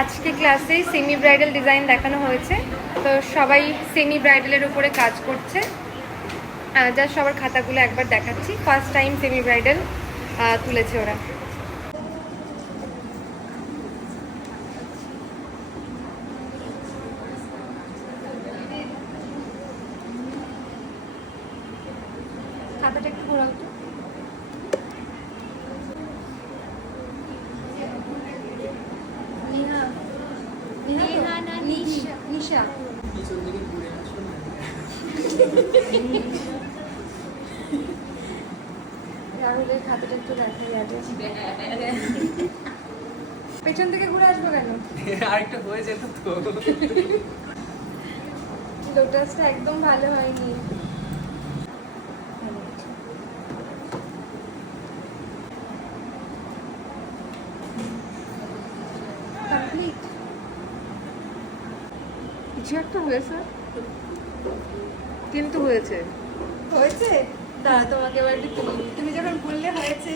আজকে ক্লাসে semi bridal design দেখানো হয়েছে। তো সবাই সেমি ব্রাইডালের উপরে কাজ করছে। যা সবার খাতাগুলো একবার দেখাচ্ছি। ফার্স্ট টাইম সেমি ব্রাইডাল তুলেছে ওরা। খাতাটা একটু ঘোরাও তো। নিশা রাহুলের খাতাটা একটু দেখা যাবে। পেছন থেকে ঘুরে আসবো কেন? আরেকটা হয়ে যেত তো। লোটাসটা একদম ভালো হয়নি। কমপ্লিট। কিছু একটা হয়েছে, কিন্তু হয়েছে। হয়েছে? দাঁড়া, তোমাকে এবার একটু তুমি যখন বললে হয়েছে